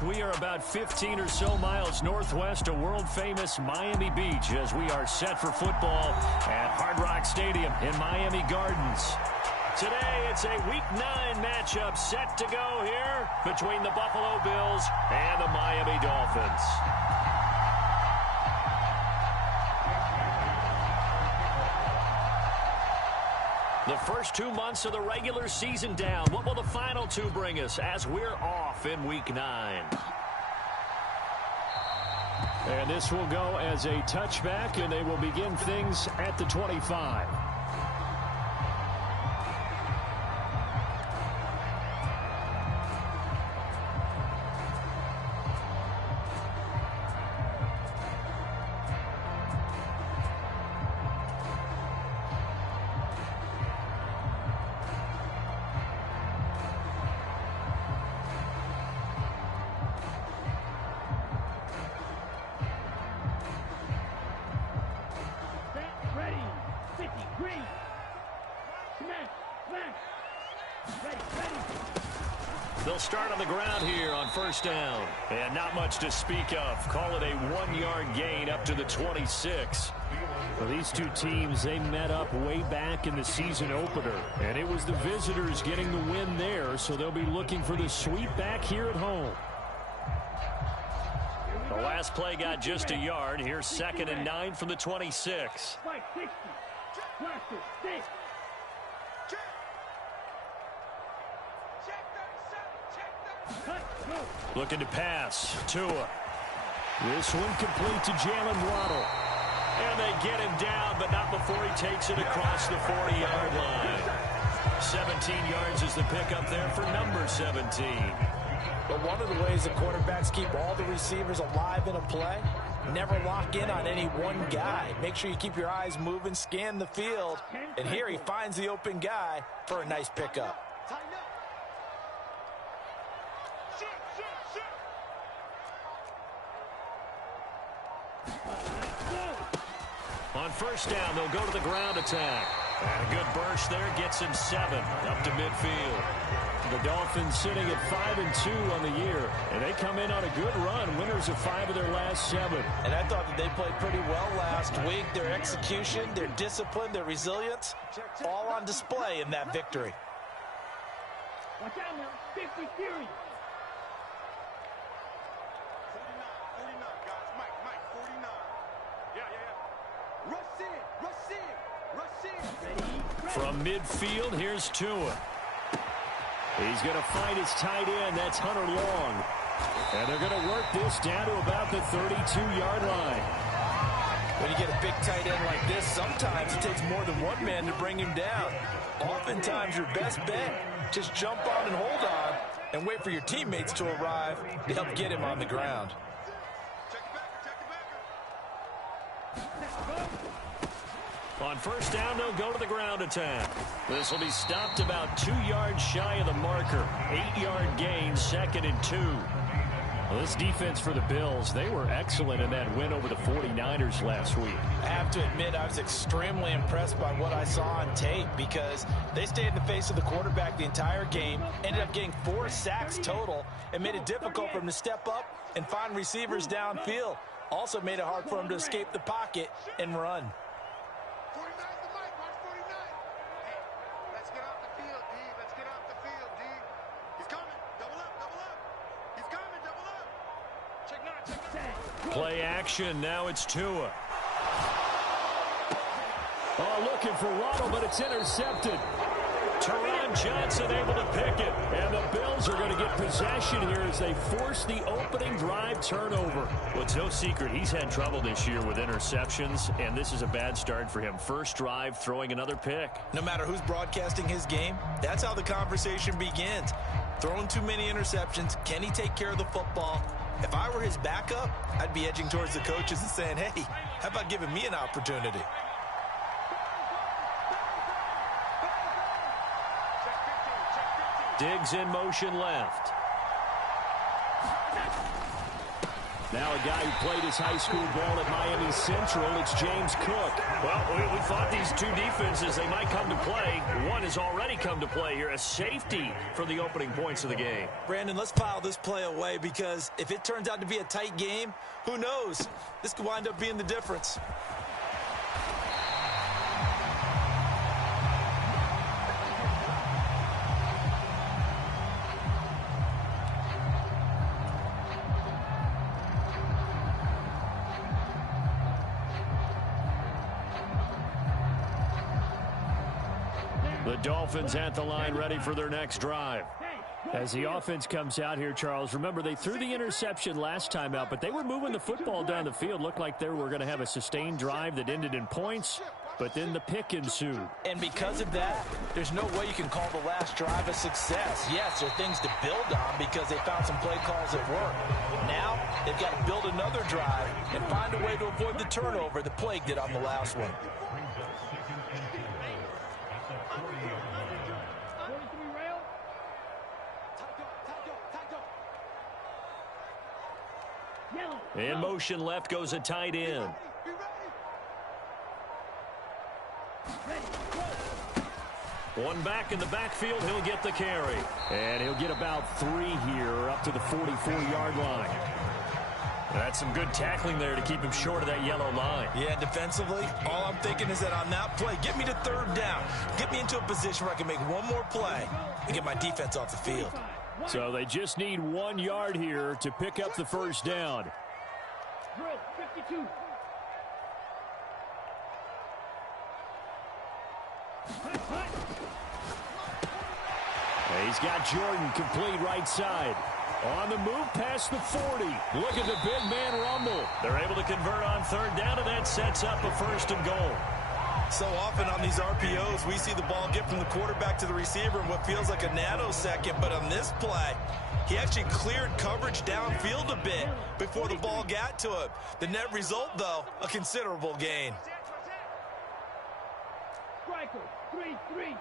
Seth, we are about 15 or so miles northwest of world-famous Miami Beach as we are set for football at Hard Rock Stadium in Miami Gardens. Today, it's a Week 9 matchup set to go here between the Buffalo Bills and the Miami Dolphins. The first 2 months of the regular season down. What will the final 2 bring us as we're off in Week 9? And this will go as a touchback, and they will begin things at the 25. They'll start on the ground here on first down. And not much to speak of. Call it a 1-yard gain up to the 26. Well, these two teams, they met up way back in the season opener. And it was the visitors getting the win there, so they'll be looking for the sweep back here at home. The last play got just a yard. Here's 2nd and 9 from the 26. Looking to pass. Tua. This one complete to Jalen Waddle. And they get him down, but not before he takes it across the 40-yard line. 17 yards is the pickup there for number 17. But one of the ways the quarterbacks keep all the receivers alive in a play, never lock in on any one guy. Make sure you keep your eyes moving, scan the field. And here he finds the open guy for a nice pickup. On first down, they'll go to the ground attack. And a good burst there gets him 7 up to midfield. The Dolphins sitting at 5-2 on the year, and they come in on a good run, winners of 5 of their last 7. And I thought that they played pretty well last week. Their execution, their discipline, their resilience, all on display in that victory. Watch out now, 50 series. 49, guys. Mike, 49. Yeah. Rush in. From midfield, here's Tua. He's going to find his tight end. That's Hunter Long. And they're going to work this down to about the 32-yard line. When you get a big tight end like this, sometimes it takes more than one man to bring him down. Oftentimes, your best bet, just jump on and hold on and wait for your teammates to arrive to help get him on the ground. On first down, they'll go to the ground attack. This will be stopped about 2 yards shy of the marker. 8-yard gain, 2nd and 2. Well, this defense for the Bills, they were excellent in that win over the 49ers last week. I have to admit, I was extremely impressed by what I saw on tape because they stayed in the face of the quarterback the entire game, ended up getting 4 sacks total, and made it difficult for him to step up and find receivers downfield. Also made it hard for him to escape the pocket and run. 49's the mic. Watch 49. Hey, let's get off the field, D. Let's get off the field, D. He's coming. Double up. He's coming. Double up. Check not. Play action. Now it's Tua. Oh, looking for Waddle, but it's intercepted. Teron Johnson able to pick it. And the Bills are going to get possession here as they force the opening drive turnover. Well, it's no secret he's had trouble this year with interceptions, and this is a bad start for him. First drive, throwing another pick. No matter who's broadcasting his game, that's how the conversation begins. Throwing too many interceptions, can he take care of the football? If I were his backup, I'd be edging towards the coaches and saying, hey, how about giving me an opportunity? Diggs in motion left. Now a guy who played his high school ball at Miami Central, it's James Cook. Well, we thought these two defenses, they might come to play. One has already come to play here, a safety for the opening points of the game. Brandon, let's file this play away because if it turns out to be a tight game, who knows? This could wind up being the difference. The Dolphins at the line ready for their next drive. As the offense comes out here, Charles, remember they threw the interception last time out, but they were moving the football down the field. Looked like they were going to have a sustained drive that ended in points, but then the pick ensued. And because of that, there's no way you can call the last drive a success. Yes, there are things to build on because they found some play calls that work. Now, they've got to build another drive and find a way to avoid the turnover the plague did on the last one. In motion left goes a tight end. One back in the backfield, he'll get the carry. And he'll get about 3 here up to the 44-yard line. That's some good tackling there to keep him short of that yellow line. Yeah, defensively, all I'm thinking is that on that play, get me to third down. Get me into a position where I can make one more play and get my defense off the field. So they just need 1 yard here to pick up the first down. Drill 52. He's got Jordan complete right side. On the move past the 40. Look at the big man rumble. They're able to convert on third down, and that sets up a first and goal. So often on these RPOs, we see the ball get from the quarterback to the receiver in what feels like a nanosecond. But on this play, he actually cleared coverage downfield a bit before the ball got to him. The net result, though, a considerable gain. Striker 3-3.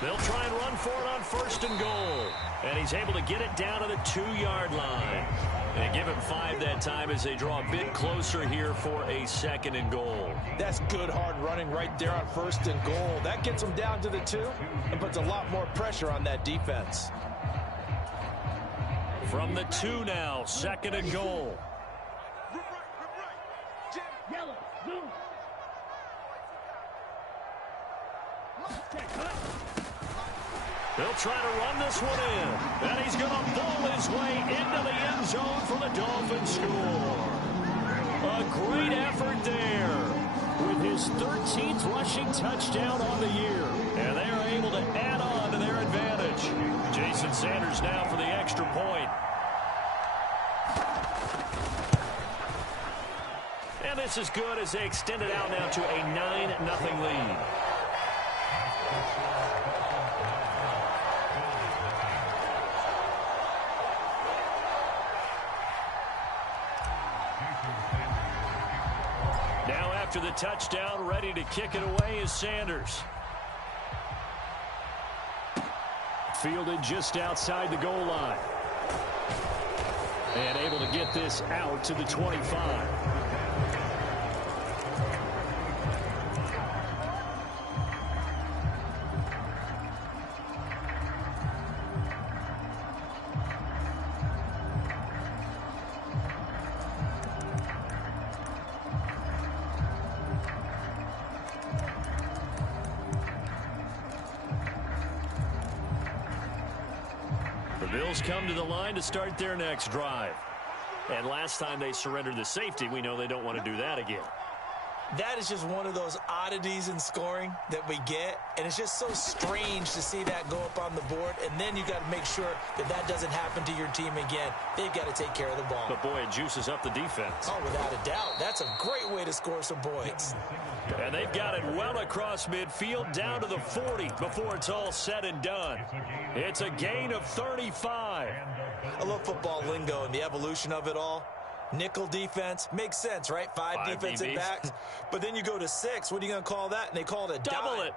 They'll try and run for it on first and goal. And he's able to get it down to the 2-yard line. They give him 5 that time as they draw a bit closer here for a second and goal. That's good hard running right there on first and goal. That gets them down to the 2 and puts a lot more pressure on that defense. From the 2 now, second and goal. Yellow, blue. They'll try to run this one in. And he's going to ball his way into the end zone for the Dolphins score. A great effort there with his 13th rushing touchdown on the year. And they are able to add on to their advantage. Jason Sanders now for the extra point. And this is good as they extend it out now to a 9-0 lead. Now after the touchdown, ready to kick it away is Sanders. Fielded just outside the goal line. And able to get this out to the 25. Bills come to the line to start their next drive. And last time they surrendered the safety, we know they don't want to do that again. That is just one of those oddities in scoring that we get, and it's just so strange to see that go up on the board, and then you got to make sure that that doesn't happen to your team again. They've got to take care of the ball. But boy, it juices up the defense. Oh, without a doubt. That's a great way to score some points. And they've got it well across midfield down to the 40 before it's all said and done. It's a gain of 35. I love football lingo and the evolution of it all. Nickel defense makes sense, right? Five defensive backs. But then you go to 6. What are you going to call that? And they call it a double dime.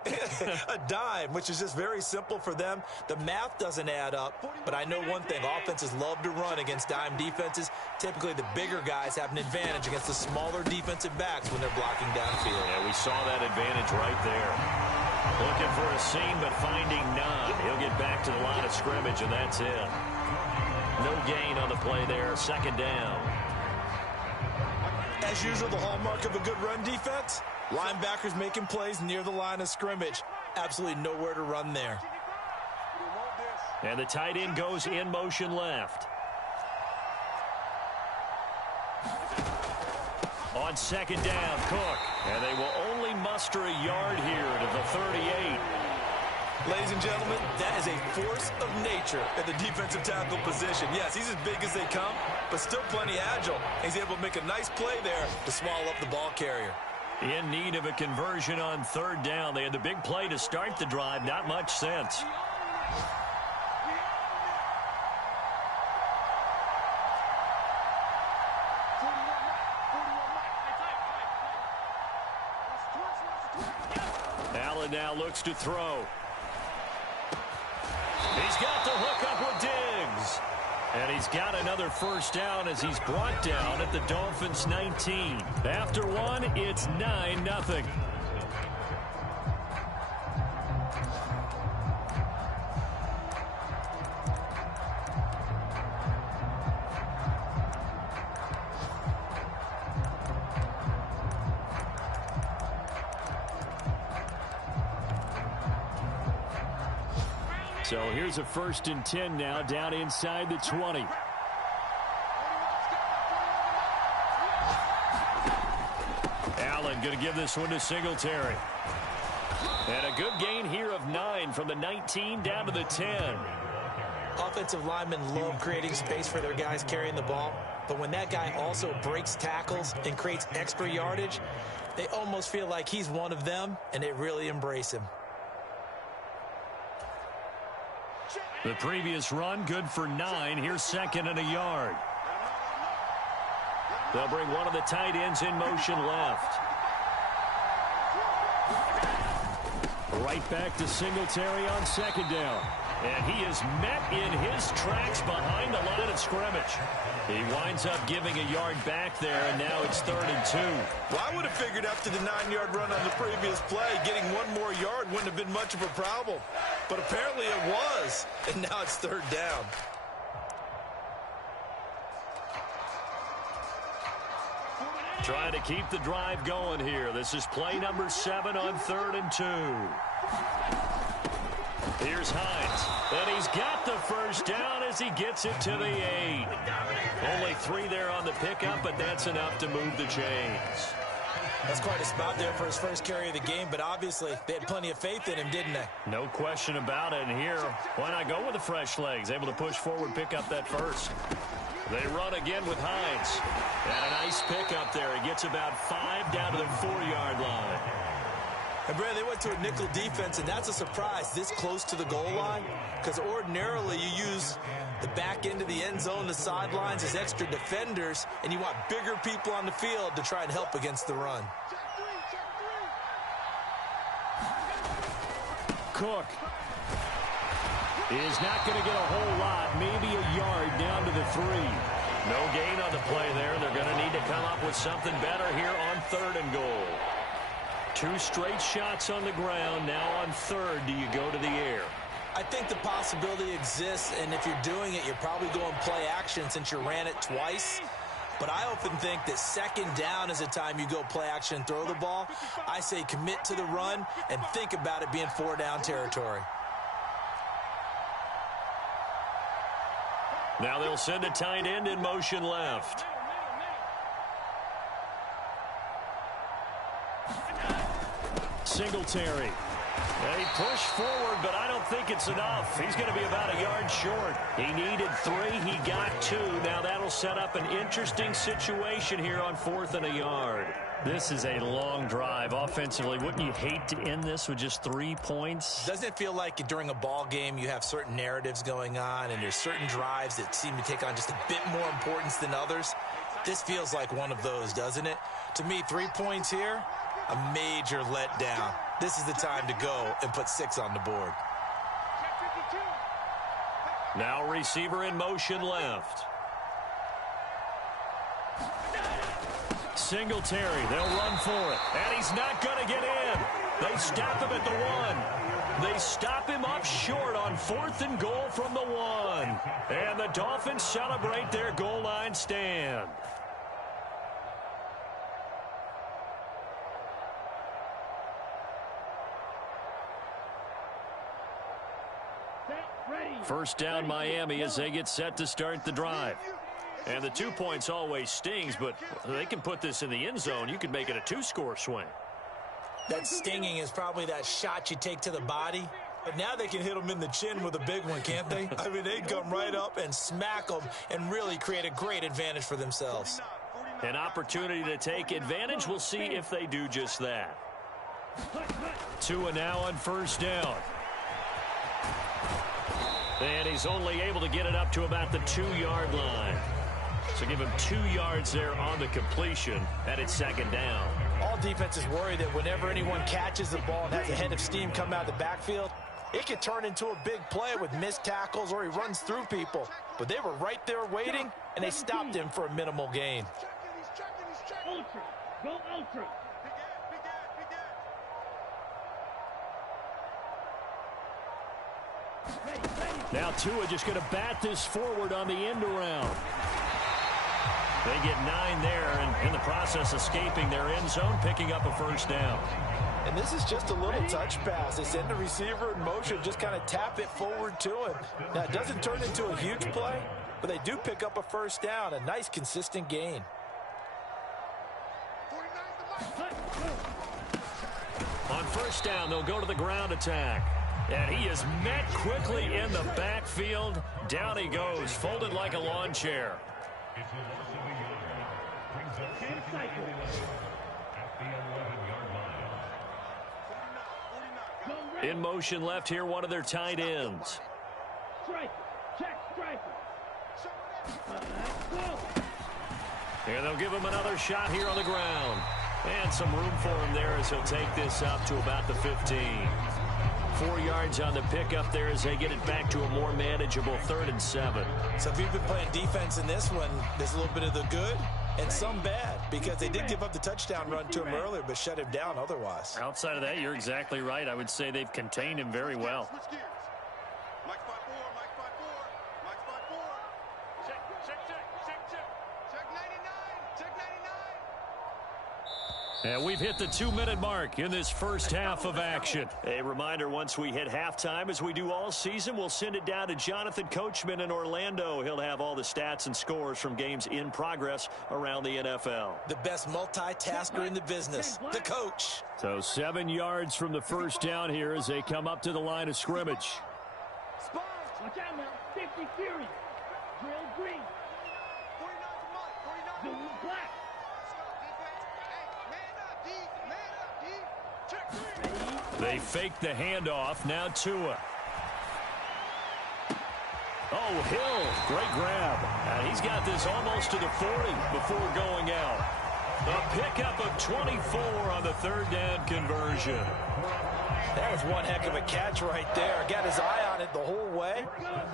A dime, which is just very simple for them. The math doesn't add up. But I know one thing. Offenses love to run against dime defenses. Typically, the bigger guys have an advantage against the smaller defensive backs when they're blocking downfield. Yeah, we saw that advantage right there. Looking for a seam, but finding none. He'll get back to the line of scrimmage, and that's it. No gain on the play there. Second down. As usual, the hallmark of a good run defense, linebackers making plays near the line of scrimmage. Absolutely nowhere to run there. And the tight end goes in motion left. On second down, Cook. And they will only muster a yard here to the 38. Ladies and gentlemen, that is a force of nature at the defensive tackle position. Yes, he's as big as they come, but still plenty agile. He's able to make a nice play there to swallow up the ball carrier. In need of a conversion on third down. They had the big play to start the drive. Not much sense. Allen now looks to throw. He's got the hook up with Diggs. And he's got another first down as he's brought down at the Dolphins' 19. After one, it's 9-0. So here's a 1st and 10 now, down inside the 20. Allen going to give this one to Singletary. And a good gain here of 9 from the 19 down to the 10. Offensive linemen love creating space for their guys carrying the ball. But when that guy also breaks tackles and creates extra yardage, they almost feel like he's one of them, and they really embrace him. The previous run, good for 9. Here's 2nd and a yard. They'll bring one of the tight ends in motion left. Right back to Singletary on 2nd down. And he is met in his tracks behind the line of scrimmage. He winds up giving a yard back there, and now it's 3rd and 2. Well, I would have figured after the 9-yard run on the previous play, getting one more yard wouldn't have been much of a problem. But apparently it was, and now it's 3rd down. Trying to keep the drive going here. This is play number 7 on 3rd and 2. Here's Hines, and he's got the first down as he gets it to the 8. Only 3 there on the pickup, but that's enough to move the chains. That's quite a spot there for his first carry of the game, but obviously they had plenty of faith in him, didn't they? No question about it. And here, why not go with the fresh legs? Able to push forward, pick up that first. They run again with Hines. And a nice pickup there. He gets about 5 down to the 4-yard line. And, Brad, they went to a nickel defense, and that's a surprise this close to the goal line, because ordinarily you use the back end of the end zone, the sidelines as extra defenders, and you want bigger people on the field to try and help against the run. Cook is not going to get a whole lot, maybe a yard down to the 3. No gain on the play there. They're going to need to come up with something better here on 3rd and goal. 2 straight shots on the ground. Now on 3rd, do you go to the air? I think the possibility exists, and if you're doing it, you're probably going play action since you ran it twice. But I often think that 2nd down is the time you go play action and throw the ball. I say commit to the run and think about it being 4-down territory. Now they'll send a tight end in motion left. Singletary. They push forward, but I don't think it's enough. He's going to be about a yard short. He needed 3. He got 2. Now that'll set up an interesting situation here on 4th and a yard. This is a long drive offensively. Wouldn't you hate to end this with just 3 points? Doesn't it feel like during a ball game you have certain narratives going on and there's certain drives that seem to take on just a bit more importance than others? This feels like one of those, doesn't it? To me, 3 points here, a major letdown. This is the time to go and put 6 on the board. Now receiver in motion left. Singletary, they'll run for it. And he's not going to get in. They stop him at the 1. They stop him up short on 4th and goal from the 1. And the Dolphins celebrate their goal line stand. First down Miami as they get set to start the drive. And the 2 points always stings, but they can put this in the end zone. You could make it a 2-score swing. That stinging is probably that shot you take to the body. But now they can hit them in the chin with a big one, can't they? I mean, they come right up and smack them and really create a great advantage for themselves. An opportunity to take advantage. We'll see if they do just that. Tua now on first down. And he's only able to get it up to about the 2-yard line. So give him 2 yards there on the completion, and it's second down. All defenses worry that whenever anyone catches the ball and has a head of steam come out of the backfield, it could turn into a big play with missed tackles or he runs through people. But they were right there waiting, and they stopped him for a minimal gain. Ultra. Go ultra. Now Tua just going to bat this forward on the end around. They get 9 there, and in the process escaping their end zone, picking up a first down. And this is just a little touch pass. They send the receiver in motion, just kind of tap it forward to him. Now, it doesn't turn into a huge play, but they do pick up a first down, a nice, consistent gain. On first down, they'll go to the ground attack. And he is met quickly in the backfield. Down he goes, folded like a lawn chair. In motion left here, one of their tight ends. And they'll give him another shot here on the ground. And some room for him there as he'll take this up to about the 15. 4 yards on the pickup there as they get it back to a more manageable 3rd and 7. So if you've been playing defense in this one, there's a little bit of the good and some bad, because they did give up the touchdown run to him earlier but shut him down otherwise. Outside of that, you're exactly right. I would say they've contained him very well. And we've hit the 2-minute mark in this first half of action. A reminder, once we hit halftime, as we do all season, we'll send it down to Jonathan Coachman in Orlando. He'll have all the stats and scores from games in progress around the NFL. The best multitasker in the business, the coach. So 7 yards from the first down here as they come up to the line of scrimmage. Watch out now. 50 Fury. Drill green. 49 Blue black. They fake the handoff. Now Tua. Oh, Hill. Great grab. And he's got this almost to the 40 before going out. A pickup of 24 on the 3rd down conversion. That was one heck of a catch right there. Got his eye on it the whole way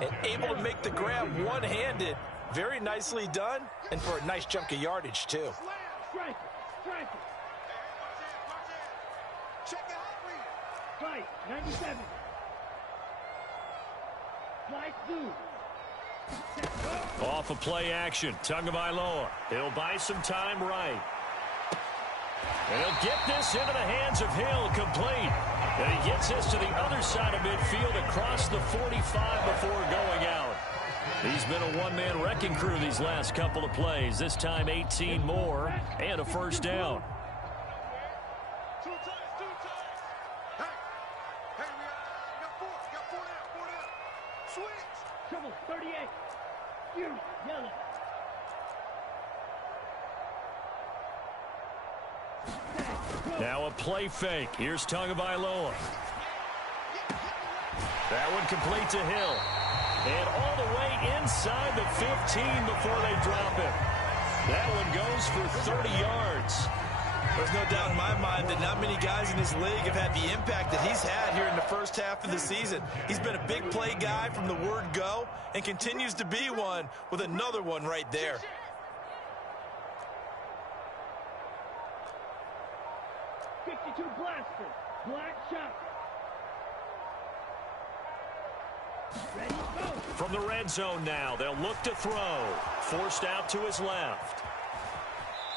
and able to make the grab one-handed. Very nicely done, and for a nice chunk of yardage, too. Strike it. Right, 97. Flight blue. Off of play action. Tagovailoa. He'll buy some time right. And he'll get this into the hands of Hill, complete. And he gets this to the other side of midfield across the 45 before going out. He's been a one-man wrecking crew these last couple of plays. This time 18 more and a first down. Trouble, 38. Fury, yellow. Now a play fake. Here's Tagovailoa. That one complete to Hill. And all the way inside the 15 before they drop him. That one goes for 30 yards. There's no doubt in my mind that not many guys in this league have had the impact that he's had here in the first half of the season. He's been a big play guy from the word go and continues to be one with another one right there. Blaster, black shot. Ready, go. From the red zone now, they'll look to throw. Forced out to his left.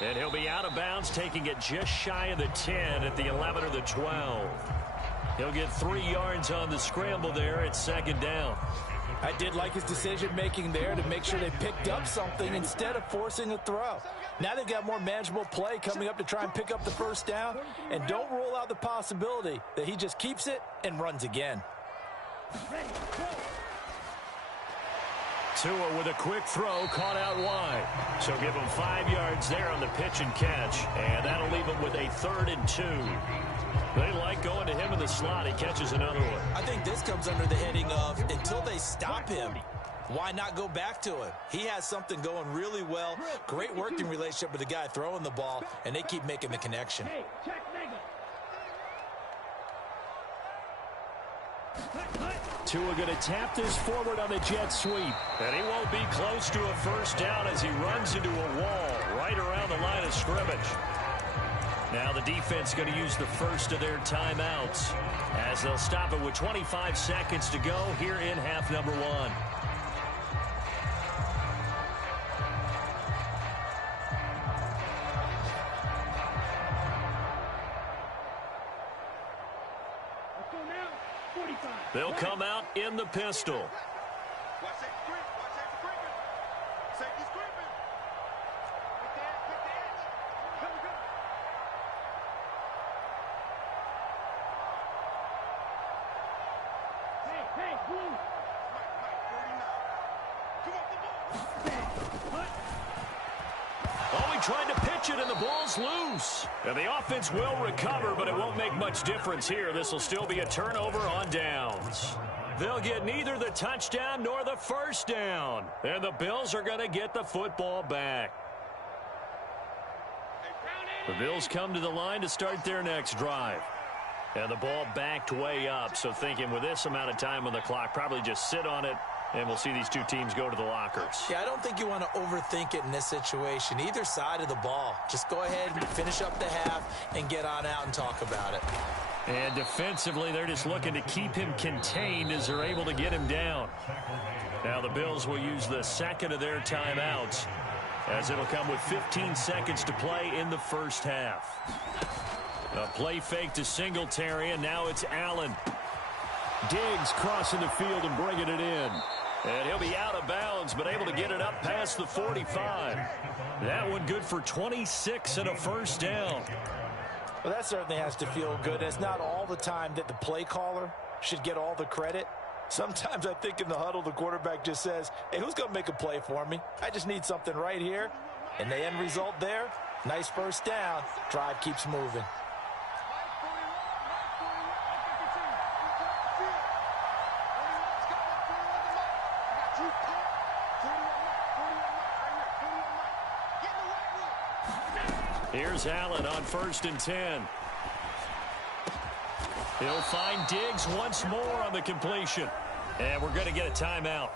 And he'll be out of bounds, taking it just shy of the 10 at the 11 or the 12. He'll get 3 yards on the scramble there at second down. I did like his decision-making there to make sure they picked up something instead of forcing a throw. Now they've got more manageable play coming up to try and pick up the first down, and don't rule out the possibility that he just keeps it and runs again. Tua with a quick throw, caught out wide. So give him 5 yards there on the pitch and catch, and that'll leave him with a 3rd and 2. They like going to him in the slot. He catches another one. I think this comes under the heading of until they stop him, why not go back to him? He has something going really well. Great working relationship with the guy throwing the ball, and they keep making the connection. Hey, check Mega. Tua going to tap this forward on the jet sweep. And he won't be close to a first down as he runs into a wall right around the line of scrimmage. Now the defense going to use the first of their timeouts as they'll stop it with 25 seconds to go here in half number 1. They'll come out in the pistol. Watch safety creep. Watch safety creeping. Safety's creeping. Quick the edge. Come, come. Hey, blue. Mike, 49. Come on, the ball. Oh, he tried to pitch it, and the ball's loose. And the offense will recover, but it won't make much difference here. This will still be a turnover on downs. They'll get neither the touchdown nor the first down. And the Bills are going to get the football back. The Bills come to the line to start their next drive. And the ball backed way up, so thinking with this amount of time on the clock, probably just sit on it, and we'll see these two teams go to the lockers. Yeah, I don't think you want to overthink it in this situation. Either side of the ball. Just go ahead and finish up the half and get on out and talk about it. And defensively, they're just looking to keep him contained as they're able to get him down. Now the Bills will use the second of their timeouts as it'll come with 15 seconds to play in the first half. A play fake to Singletary, and now it's Allen. Diggs crossing the field and bringing it in. And he'll be out of bounds, but able to get it up past the 45. That one good for 26 and a first down. Well, that certainly has to feel good. It's not all the time that the play caller should get all the credit. Sometimes I think in the huddle, the quarterback just says, hey, who's going to make a play for me? I just need something right here. And the end result there, nice first down. Drive keeps moving. Here's Allen on 1st and 10. He'll find Diggs once more on the completion. And we're going to get a timeout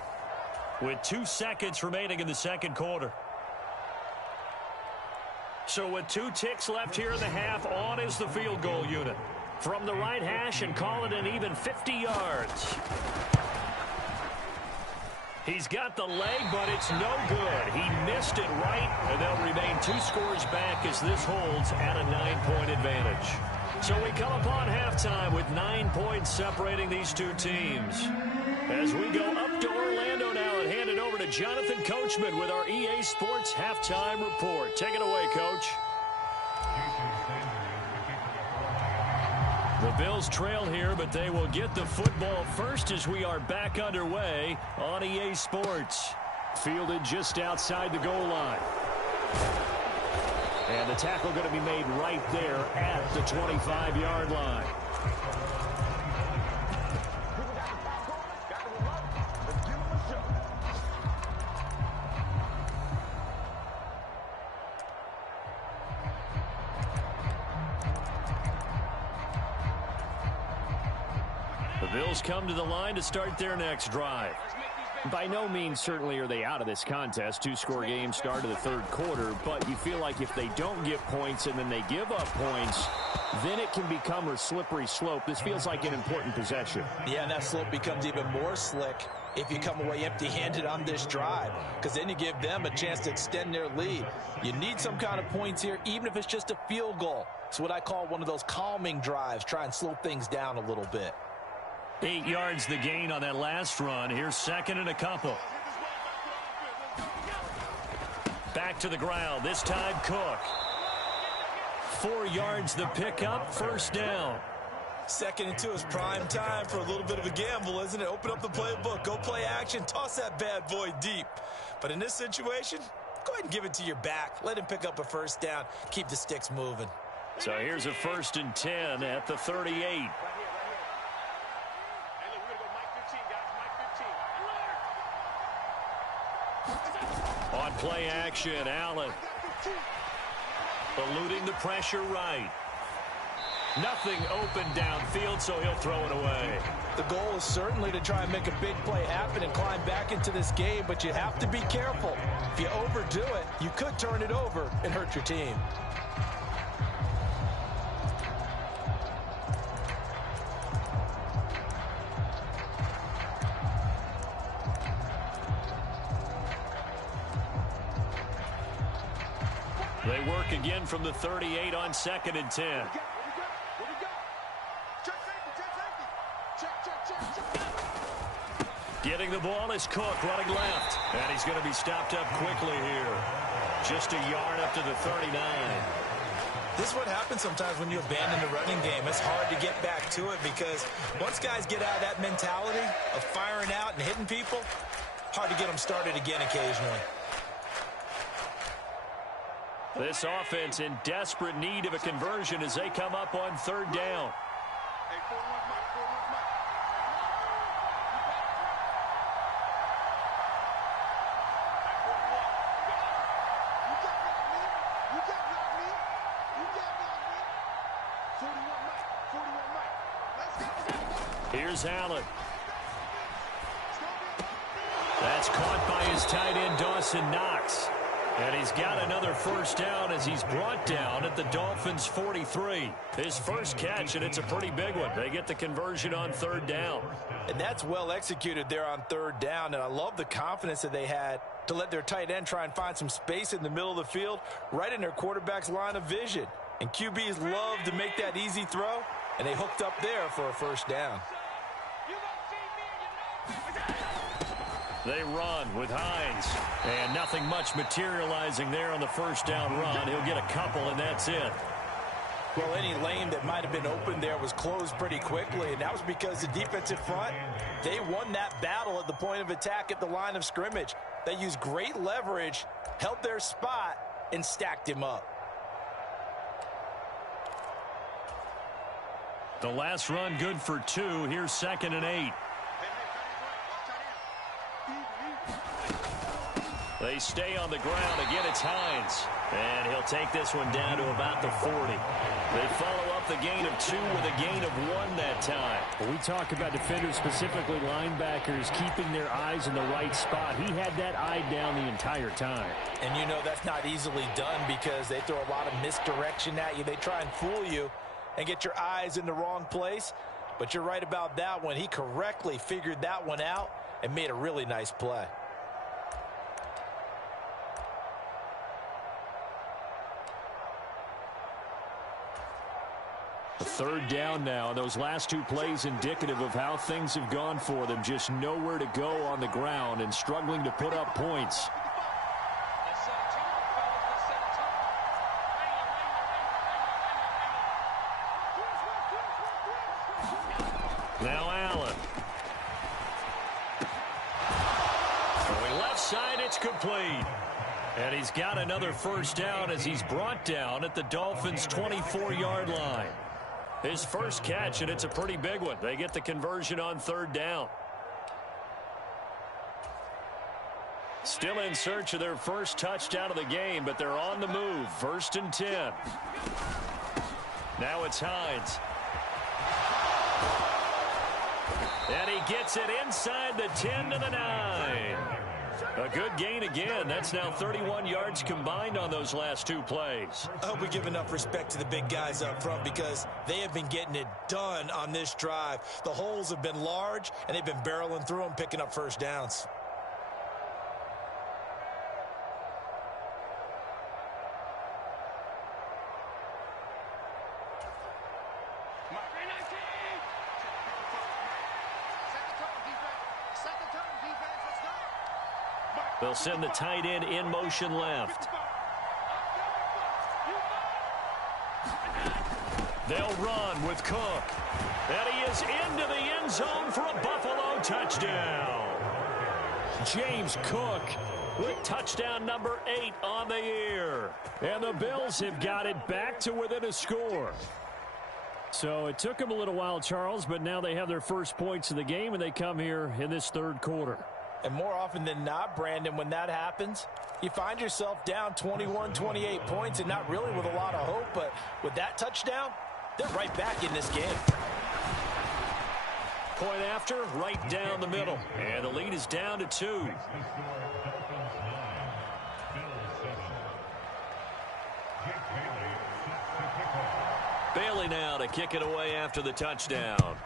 with 2 seconds remaining in the second quarter. So with 2 ticks left here in the half, on is the field goal unit. From the right hash and call it an even 50 yards. He's got the leg, but it's no good. He missed it right, and they'll remain 2 scores back as this holds at a 9-point advantage. So we come upon halftime with 9 points separating these two teams. As we go up to Orlando now and hand it over to Jonathan Coachman with our EA Sports Halftime Report. Take it away, Coach. The Bills trail here, but they will get the football first as we are back underway on EA Sports. Fielded just outside the goal line. And the tackle going to be made right there at the 25-yard line. The Bills come to the line to start their next drive. By no means certainly are they out of this contest. Two-score game start of the third quarter, but you feel like if they don't get points and then they give up points, then it can become a slippery slope. This feels like an important possession. Yeah, and that slope becomes even more slick if you come away empty-handed on this drive, because then you give them a chance to extend their lead. You need some kind of points here, even if it's just a field goal. It's what I call one of those calming drives. Try and slow things down a little bit. 8 yards the gain on that last run. Here's second and a couple. Back to the ground. This time Cook. 4 yards the pickup. First down. 2nd and 2 is prime time for a little bit of a gamble, isn't it? Open up the playbook. Go play action. Toss that bad boy deep. But in this situation, go ahead and give it to your back. Let him pick up a first down. Keep the sticks moving. So here's a 1st and 10 at the 38. On play action, Allen. Eluding the pressure right. Nothing open downfield, so he'll throw it away. The goal is certainly to try and make a big play happen and climb back into this game, but you have to be careful. If you overdo it, you could turn it over and hurt your team. They work again from the 38 on 2nd and 10. Getting the ball is Cook running left. And he's going to be stopped up quickly here. Just a yard up to the 39. This is what happens sometimes when you abandon the running game. It's hard to get back to it because once guys get out of that mentality of firing out and hitting people, hard to get them started again occasionally. This offense in desperate need of a conversion as they come up on 3rd down. Here's Allen. That's caught by his tight end, Dawson Knox. And he's got another first down as he's brought down at the Dolphins' 43. His first catch, and it's a pretty big one. They get the conversion on 3rd down. And that's well executed there on 3rd down, and I love the confidence that they had to let their tight end try and find some space in the middle of the field, right in their quarterback's line of vision. And QBs love to make that easy throw, and they hooked up there for a first down. They run with Hines. And nothing much materializing there on the first down run. He'll get a couple, and that's it. Well, any lane that might have been open there was closed pretty quickly, and that was because the defensive front, they won that battle at the point of attack at the line of scrimmage. They used great leverage, held their spot, and stacked him up. The last run good for 2. Here's 2nd and 8. They stay on the ground. Again, it's Hines. And he'll take this one down to about the 40. They follow up the gain of 2 with a gain of 1 that time. When we talk about defenders, specifically linebackers, keeping their eyes in the right spot. He had that eye down the entire time. And you know that's not easily done because they throw a lot of misdirection at you. They try and fool you and get your eyes in the wrong place. But you're right about that one. He correctly figured that one out and made a really nice play. Third down now. Those last 2 plays indicative of how things have gone for them. Just nowhere to go on the ground and struggling to put up points. Now Allen. Going left side, it's complete. And he's got another first down as he's brought down at the Dolphins' 24-yard line. His first catch, and it's a pretty big one. They get the conversion on 3rd down. Still in search of their first touchdown of the game, but they're on the move. 1st and 10. Now it's Hines. And he gets it inside the 10 to the 9. A good gain again. That's now 31 yards combined on those last two plays. I hope we give enough respect to the big guys up front because they have been getting it done on this drive. The holes have been large, and they've been barreling through them, picking up first downs. They'll send the tight end in motion left. They'll run with Cook. And he is into the end zone for a Buffalo touchdown. James Cook with touchdown number 8 on the year. And the Bills have got it back to within a score. So it took them a little while, Charles, but now they have their first points of the game, and they come here in this third quarter. And more often than not, Brandon, when that happens, you find yourself down 21, 28 points and not really with a lot of hope. But with that touchdown, they're right back in this game. Point after, right down the middle. And the lead is down to 2. Bailey now to kick it away after the touchdown.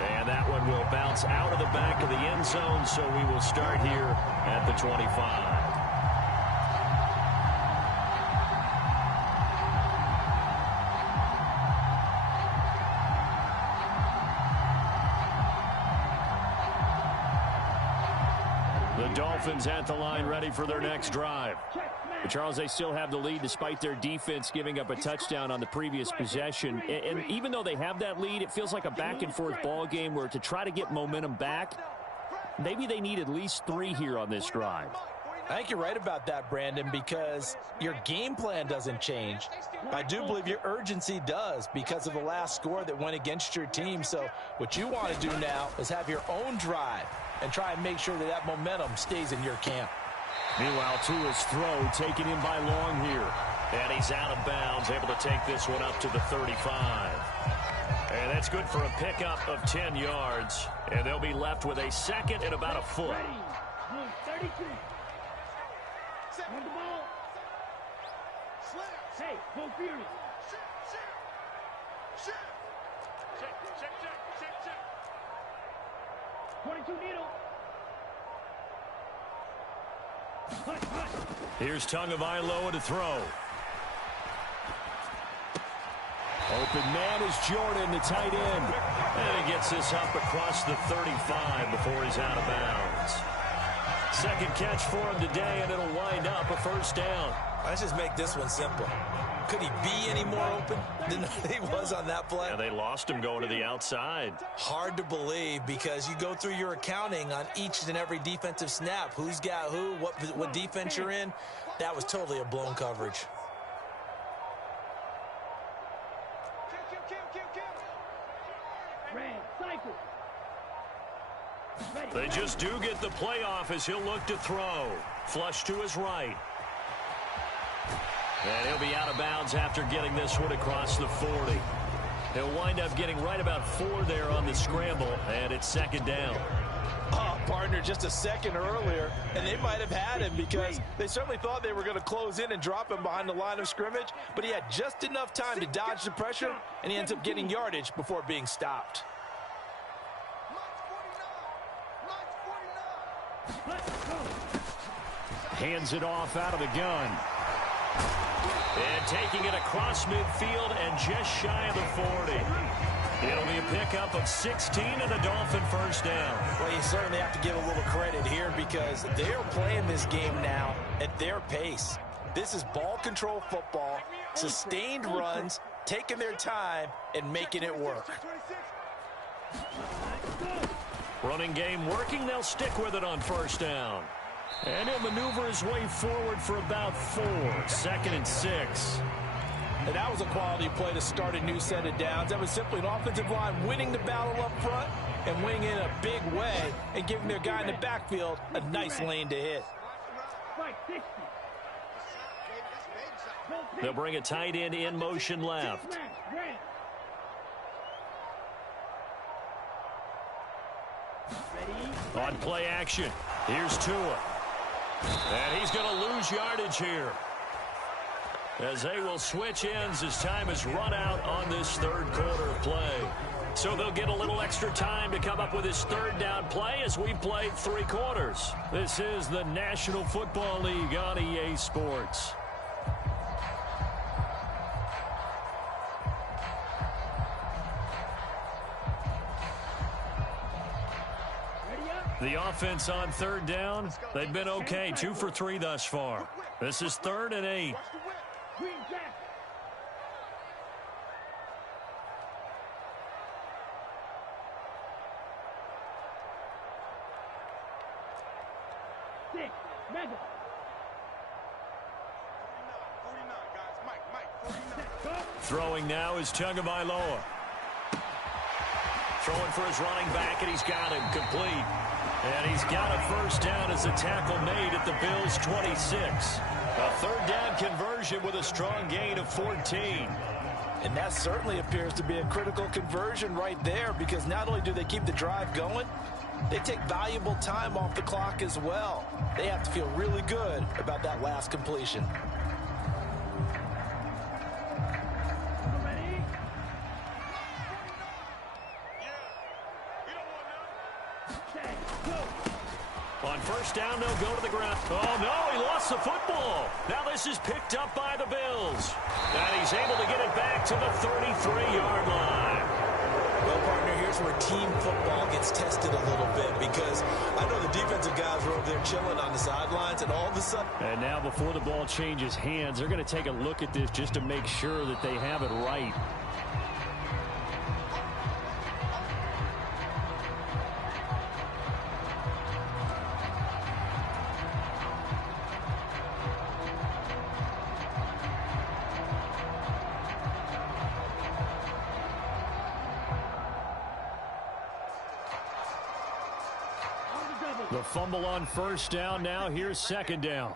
And that one will bounce out of the back of the end zone, so we will start here at the 25. The Dolphins at the line ready for their next drive. But Charles, they still have the lead despite their defense giving up a touchdown on the previous possession. And even though they have that lead, it feels like a back-and-forth ball game where to try to get momentum back, maybe they need at least 3 here on this drive. I think you're right about that, Brandon, because your game plan doesn't change. I do believe your urgency does because of the last score that went against your team. So what you want to do now is have your own drive and try and make sure that that momentum stays in your camp. Meanwhile, Tua's throw taken in by Long here. And he's out of bounds, able to take this one up to the 35. And that's good for a pickup of 10 yards. And they'll be left with a second and about a foot. 32. On the ball. Hey, go Fury. Check. 22 needle. Here's Tagovailoa to throw. Open man is Jordan, the tight end. And he gets this up across the 35 before he's out of bounds. Second catch for him today, and it'll wind up a first down. Let's just make this one simple. Could he be any more open than he was on that play? And they lost him going to the outside. Hard to believe because you go through your accounting on each and every defensive snap. Who's got who, what defense you're in. That was totally a blown coverage. They just do get the playoff as he'll look to throw. Flush to his right. And he'll be out of bounds after getting this one across the 40. He'll wind up getting right about 4 there on the scramble, and it's second down. Oh, partner, just a second earlier, and they might have had him because they certainly thought they were going to close in and drop him behind the line of scrimmage, but he had just enough time to dodge the pressure, and he ends up getting yardage before being stopped. Hands it off out of the gun. And taking it across midfield and just shy of the 40. It'll be a pickup of 16 and a Dolphin first down. Well, you certainly have to give a little credit here because they're playing this game now at their pace. This is ball control football, sustained runs, taking their time and making it work. Running game working. They'll stick with it on first down. And he'll maneuver his way forward for about 4. Second and 6. And that was a quality play to start a new set of downs. That was simply an offensive line winning the battle up front and winning in a big way and giving their guy in the backfield a nice lane to hit. They'll bring a tight end in motion left. On play action, here's Tua. And he's going to lose yardage here, as they will switch ends as time is run out on this third quarter of play. So they'll get a little extra time to come up with his third down play as we've played 3 quarters. This is the National Football League on EA Sports. The offense on third down, they've been okay, 2 for 3 thus far. This is 3rd and 8. Throwing now is Tagovailoa. Throwing for his running back, and he's got him complete. And he's got a first down as a tackle made at the Bills' 26. A third down conversion with a strong gain of 14. And that certainly appears to be a critical conversion right there, because not only do they keep the drive going, they take valuable time off the clock as well. They have to feel really good about that last completion. On first down, they'll go to the ground. Oh, no, he lost the football. Now this is picked up by the Bills. And he's able to get it back to the 33-yard line. Well, partner, here's where team football gets tested a little bit, because I know the defensive guys were over there chilling on the sidelines, and all of a sudden... And now before the ball changes hands, they're going to take a look at this just to make sure that they have it right. The fumble on first down. Now here's second down.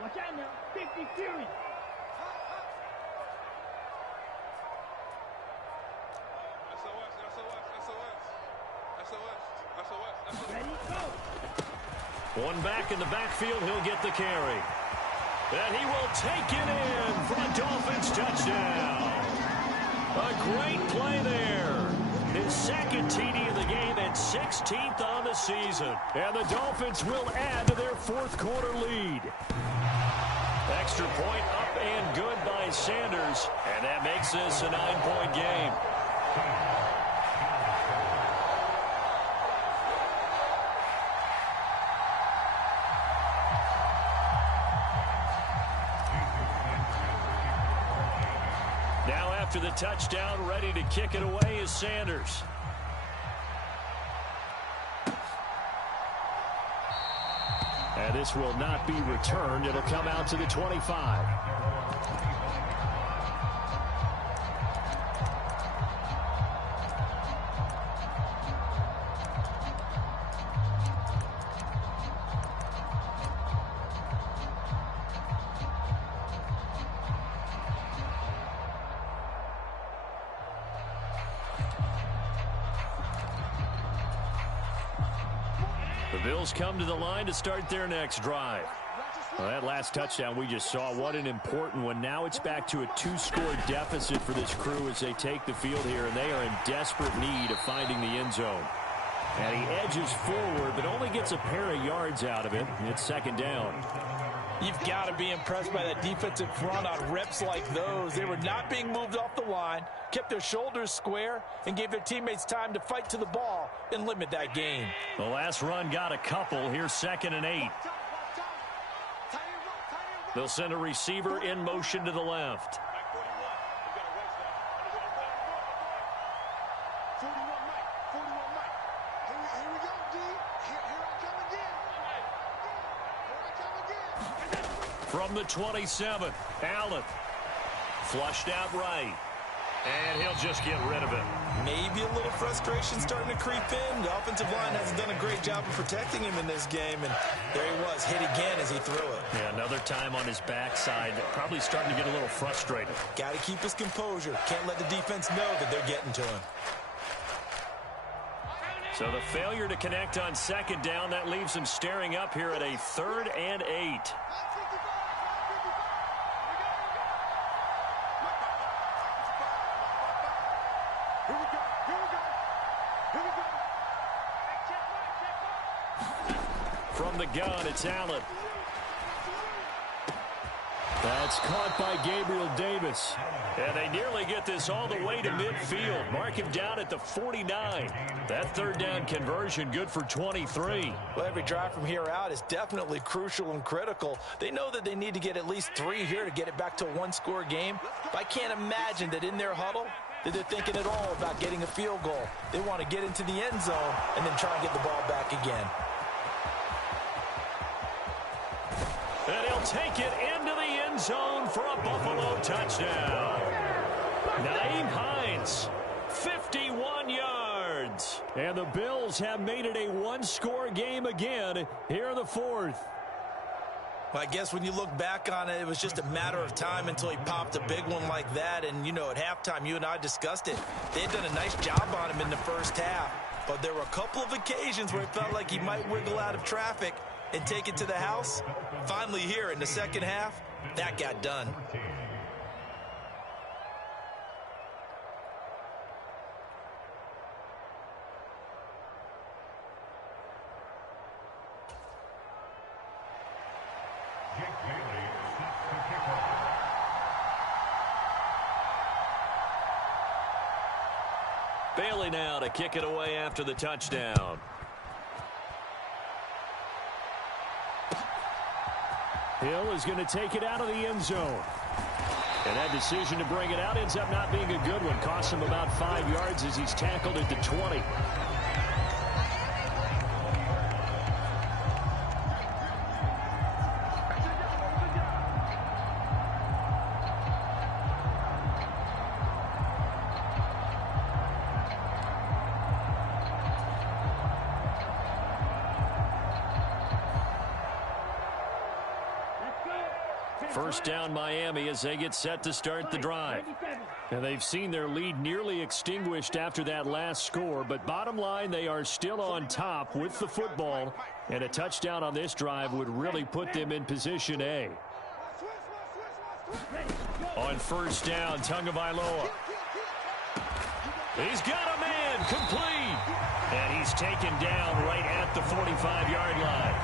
Watch out now. 50 Fury. Ready? Go. One back in the backfield. He'll get the carry. And he will take it in for a Dolphins touchdown. A great play there. His second TD of the game and 16th on the season. And the Dolphins will add to their fourth quarter lead. Extra point up and good by Sanders. And that makes this a 9-point game. Now after the touchdown, ready to kick it away is Sanders. And this will not be returned. It'll come out to the 25. The Bills come to the line to start their next drive. Well, that last touchdown we just saw, what an important one. Now it's back to a 2-score deficit for this crew as they take the field here, and they are in desperate need of finding the end zone. And he edges forward, but only gets a pair of yards out of it. It's second down. You've got to be impressed by that defensive front on reps like those. They were not being moved off the line, kept their shoulders square, and gave their teammates time to fight to the ball and limit that gain. The last run got a couple. Here's second and 8. They'll send a receiver in motion to the left. From the 27, Allen. Flushed out right. And he'll just get rid of it. Maybe a little frustration starting to creep in. The offensive line hasn't done a great job of protecting him in this game, and there he was, hit again as he threw it. Yeah, another time on his backside, probably starting to get a little frustrated. Got to keep his composure. Can't let the defense know that they're getting to him. So the failure to connect on second down, that leaves him staring up here at a 3rd and 8. From the gun, it's Allen. That's caught by Gabriel Davis. And they nearly get this all the way to midfield. Mark him down at the 49. That 3rd down conversion good for 23. Well, every drive from here out is definitely crucial and critical. They know that they need to get at least 3 here to get it back to a one-score game. But I can't imagine that in their huddle that they're thinking at all about getting a field goal. They want to get into the end zone and then try and get the ball back again. And he'll take it into the end zone for a Buffalo touchdown. Nyheim Hines, 51 yards. And the Bills have made it a one-score game again here in the 4th. Well, I guess when you look back on it, it was just a matter of time until he popped a big one like that. And, you know, at halftime, you and I discussed it. They had done a nice job on him in the first half. But there were a couple of occasions where it felt like he might wiggle out of traffic and take it to the house. Finally here in the second half, that got done. Bailey now to kick it away after the touchdown. Hill is going to take it out of the end zone. And that decision to bring it out ends up not being a good one. Costs him about 5 yards as he's tackled at the 20. First down Miami as they get set to start the drive. And they've seen their lead nearly extinguished after that last score, but bottom line, they are still on top with the football, and a touchdown on this drive would really put them in position A. On first down, Tagovailoa. He's got a man, complete. And he's taken down right at the 45-yard line.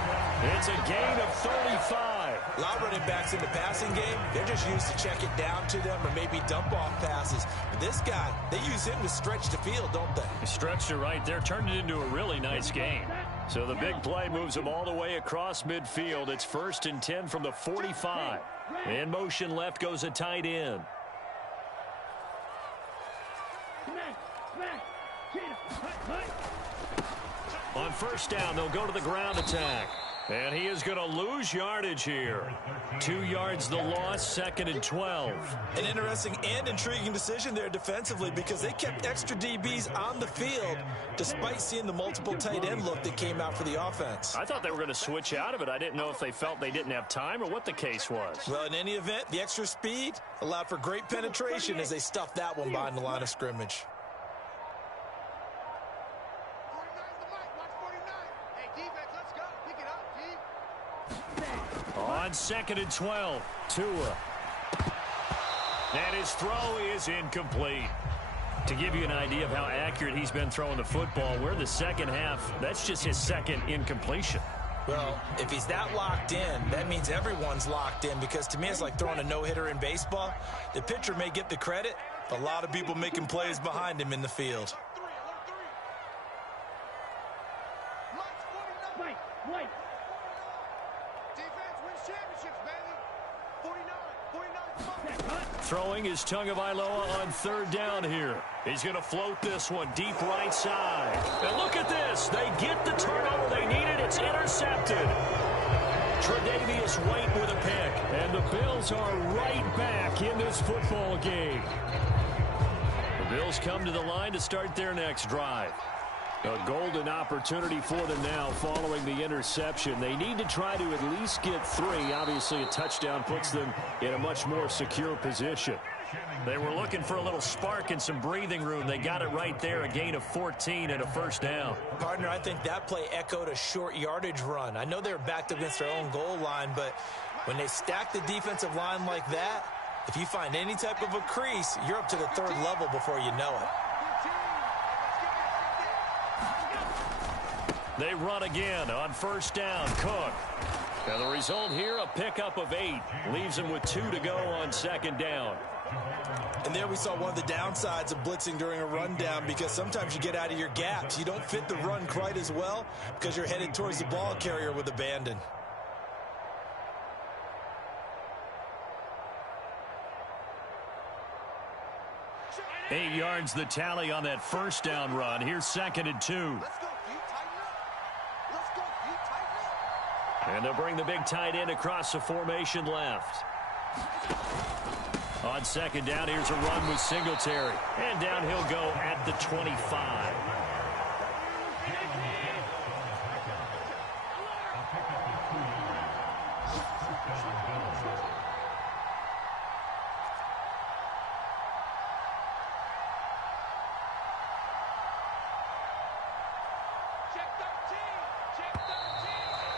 It's a gain of 35. A lot of running backs in the passing game, they're just used to check it down to them or maybe dump off passes. But this guy, they use him to stretch the field, don't they? He stretched it right there, turned it into a really nice gain. So the big play moves him all the way across midfield. It's 1st and 10 from the 45. In motion left goes a tight end. On first down, they'll go to the ground attack. And he is going to lose yardage here. 2 yards the loss, 2nd and 12. An interesting and intriguing decision there defensively because they kept extra DBs on the field despite seeing the multiple tight end look that came out for the offense. I thought they were going to switch out of it. I didn't know if they felt they didn't have time or what the case was. Well, in any event, the extra speed allowed for great penetration as they stuffed that one behind the line of scrimmage. On 2nd and 12, Tua. And his throw is incomplete. To give you an idea of how accurate he's been throwing the football, we're in the second half. That's just his second incompletion. Well, if he's that locked in, that means everyone's locked in because to me it's like throwing a no-hitter in baseball. The pitcher may get the credit, but a lot of people making plays behind him in the field. Throwing is Tagovailoa on 3rd down here. He's going to float this one deep right side. And look at this. They get the turnover they needed. It's intercepted. Tre'Davious White with a pick. And the Bills are right back in this football game. Bills come to the line to start their next drive. A golden opportunity for them now following the interception. They need to try to at least get 3. Obviously, a touchdown puts them in a much more secure position. They were looking for a little spark and some breathing room. They got it right there, a gain of 14 and a first down. Partner, I think that play echoed a short yardage run. I know they were backed up against their own goal line, but when they stack the defensive line like that, if you find any type of a crease, you're up to the 3rd level before you know it. They run again on first down. Cook. Now the result here, a pickup of 8. Leaves them with 2 to go on second down. And there we saw one of the downsides of blitzing during a rundown, because sometimes you get out of your gaps. You don't fit the run quite as well because you're headed towards the ball carrier with abandon. Eight yards the tally on that first down run. Here's 2nd and 2. And they'll bring the big tight end across the formation left. On second down, here's a run with Singletary. And down he'll go at the 25.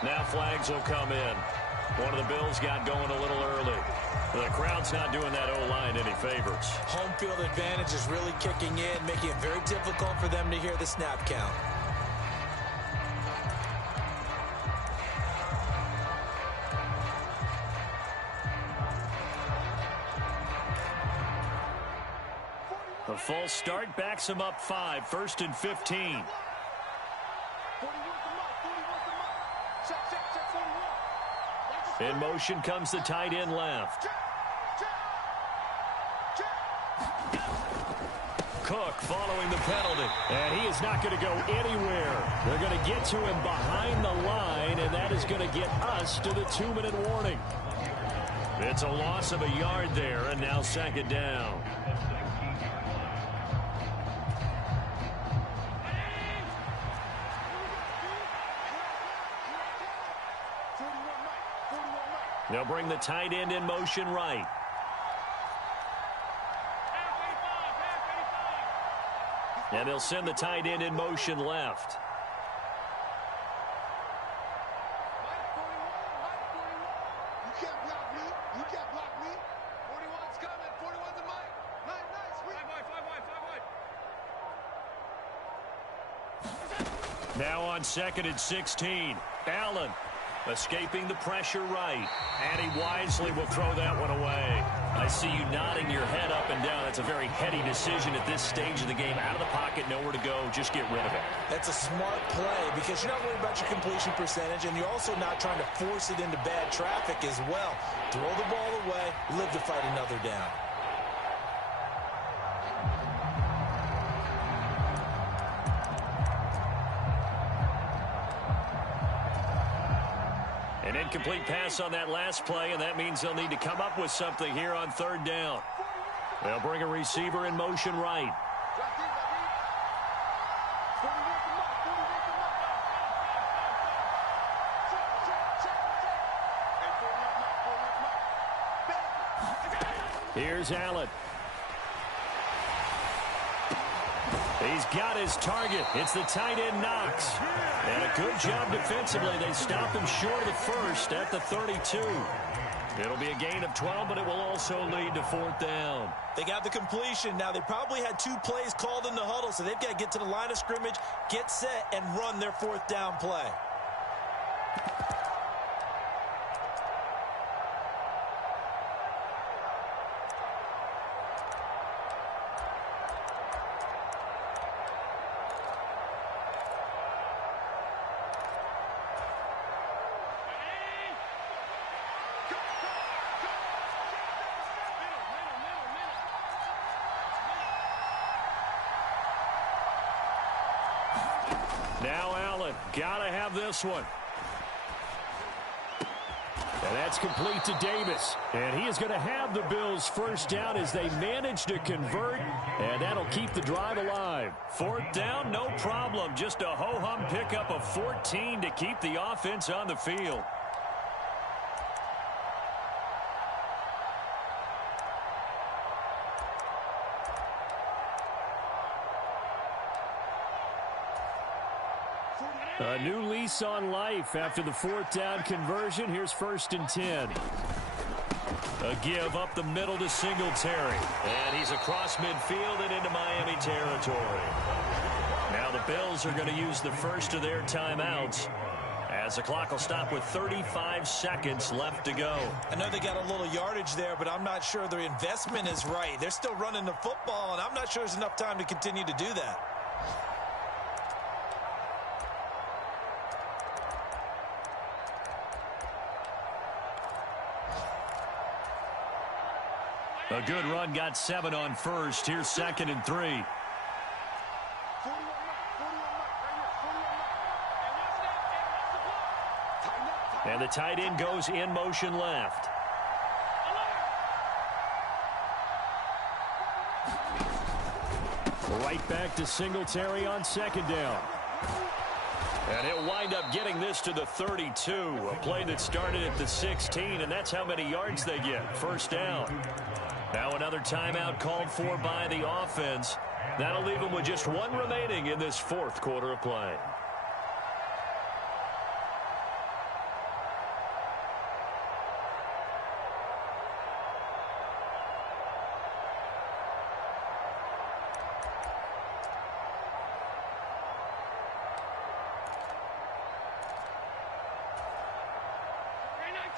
Now flags will come in. One of the Bills got going a little early. The crowd's not doing that O-line any favors. Home field advantage is really kicking in, making it very difficult for them to hear the snap count. The false start backs him up 5. 1st and 15. In motion comes the tight end left. Cook following the penalty. And he is not going to go anywhere. They're going to get to him behind the line, and that is going to get us to the 2-minute warning. It's a loss of a yard there, and now second down. They'll bring the tight end in motion right. And they'll send the tight end in motion left. You can't block me. You can't block me. 41's coming. 41's a mic. Nice. Now on 2nd and 16. Allen escaping the pressure right. And he wisely will throw that one away. I see you nodding your head up and down. That's a very heady decision at this stage of the game. Out of the pocket, nowhere to go. Just get rid of it. That's a smart play because you're not worried about your completion percentage, and you're also not trying to force it into bad traffic as well. Throw the ball away, live to fight another down. An incomplete pass on that last play, and that means they'll need to come up with something here on 3rd down. They'll bring a receiver in motion right. Here's Allen. He's got his target. It's the tight end Knox. And a good job defensively. They stop him short of the first at the 32. It'll be a gain of 12, but it will also lead to 4th down. They got the completion. Now, they probably had 2 plays called in the huddle, so they've got to get to the line of scrimmage, get set, and run their 4th down play. Now Allen, gotta have this one. And That's complete to Davis. And he is going to have the Bills first down as they manage to convert, and that'll keep the drive alive. Fourth down, no problem. Just a ho-hum pickup of 14 to keep the offense on the field. A new lease on life after the fourth down conversion. Here's 1st and 10. A give up the middle to Singletary. And he's across midfield and into Miami territory. Now the Bills are going to use the first of their timeouts, as the clock will stop with 35 seconds left to go. I know they got a little yardage there, but I'm not sure their investment is right. They're still running the football, and I'm not sure there's enough time to continue to do that. A good run got 7 on first. Here's 2nd and 3. And the tight end goes in motion left. Right back to Singletary on 2nd down. And he'll wind up getting this to the 32. A play that started at the 16, and that's how many yards they get. First down. Now another timeout called for by the offense. That'll leave them with just 1 remaining in this 4th quarter of play.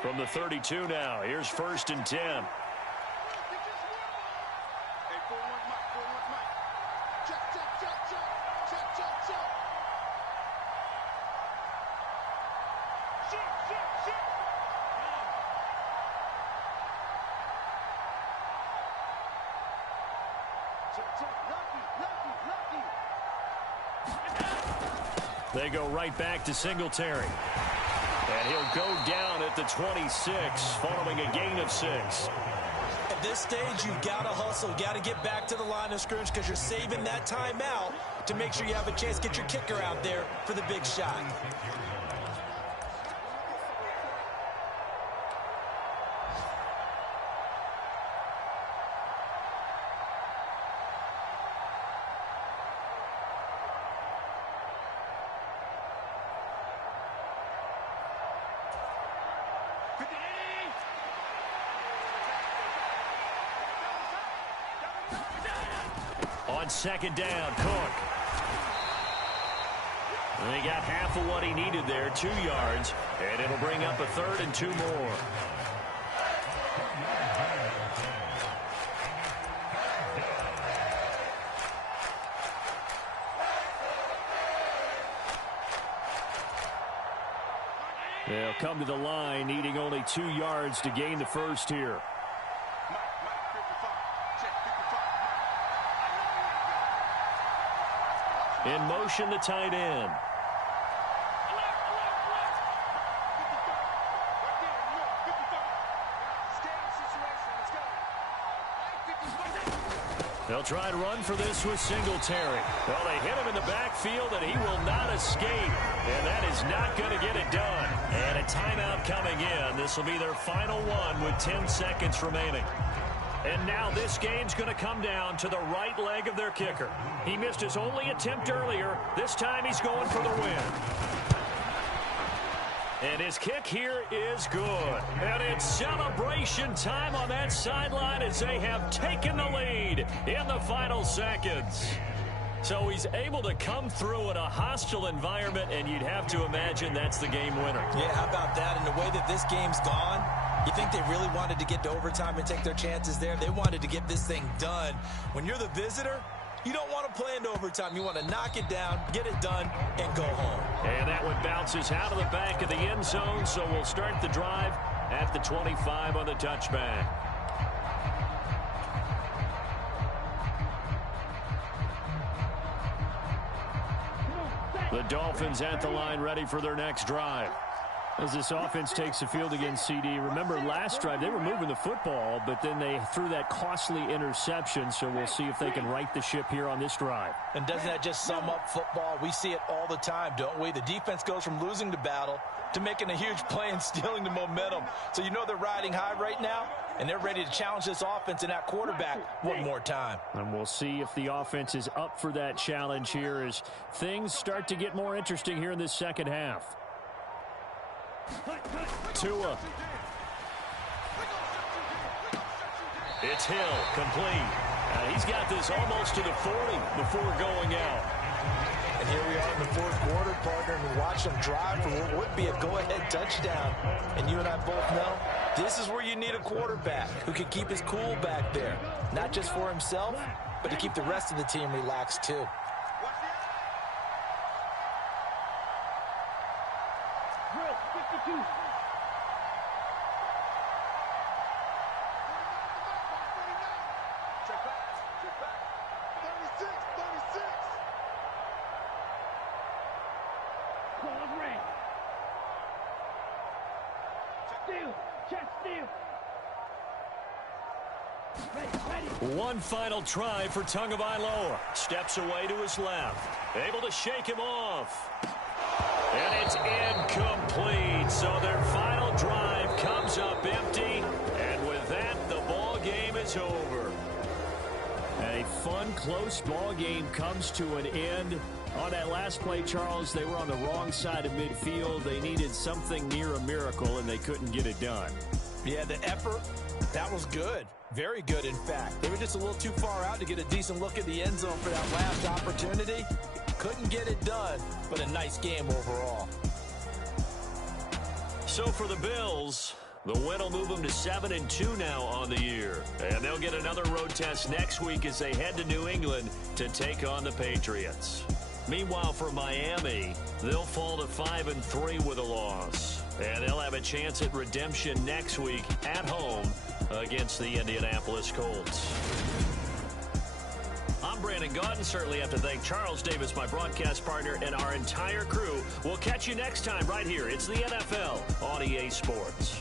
From the 32 now, here's 1st and 10. They go right back to Singletary. And he'll go down at the 26, following a gain of 6. At this stage, you've got to hustle. You've got to get back to the line of scrimmage because you're saving that timeout to make sure you have a chance to get your kicker out there for the big shot. On 2nd down, Cook. And he got half of what he needed there, 2 yards, and it'll bring up a 3rd and 2 more. They'll come to the line, needing only 2 yards to gain the first here. In motion, the tight end. They'll try to run for this with Singletary. Well, they hit him in the backfield, and he will not escape. And that is not going to get it done. And a timeout coming in. This will be their final one with 10 seconds remaining. And now this game's going to come down to the right leg of their kicker. He missed his only attempt earlier. This time he's going for the win. And his kick here is good. And it's celebration time on that sideline as they have taken the lead in the final seconds. So he's able to come through in a hostile environment, and you'd have to imagine that's the game winner. Yeah, how about that? And the way that this game's gone, you think they really wanted to get to overtime and take their chances there? They wanted to get this thing done. When you're the visitor, you don't want to play into overtime. You want to knock it down, get it done, and go home. And that one bounces out of the back of the end zone, so we'll start the drive at the 25 on the touchback. The Dolphins at the line ready for their next drive. As this offense takes the field against CD, remember last drive they were moving the football, but then they threw that costly interception, so we'll see if they can right the ship here on this drive. And doesn't that just sum up football? We see it all the time, don't we? The defense goes from losing the battle to making a huge play and stealing the momentum. So you know they're riding high right now, and they're ready to challenge this offense and that quarterback one more time. And we'll see if the offense is up for that challenge here as things start to get more interesting here in this second half. Tua. It's Hill, complete. He's got this almost to the 40 before going out. And here we are in the fourth quarter, partner, and watch them drive for what would be a go-ahead touchdown. And you and I both know this is where you need a quarterback who can keep his cool back there. Not just for himself, but to keep the rest of the team relaxed too. Drill 52. Check back. 36. Claws red. Steal. Check steal. Ready. One final try for Tagovailoa. Steps away to his left. Able to shake him off. And it's incomplete. So their final drive comes up empty. And with that, the ball game is over. A fun, close ball game comes to an end. On that last play, Charles, they were on the wrong side of midfield. They needed something near a miracle, and they couldn't get it done. Yeah, the effort, that was good. Very good, in fact. They were just a little too far out to get a decent look at the end zone for that last opportunity. Couldn't get it done, but a nice game overall. So for the Bills, the win will move them to 7-2 now on the year. And they'll get another road test next week as they head to New England to take on the Patriots. Meanwhile, for Miami, they'll fall to 5-3 with a loss. And they'll have a chance at redemption next week at home against the Indianapolis Colts. I'm Brandon Gaudin. Certainly have to thank Charles Davis, my broadcast partner, and our entire crew. We'll catch you next time right here. It's the NFL on EA Sports.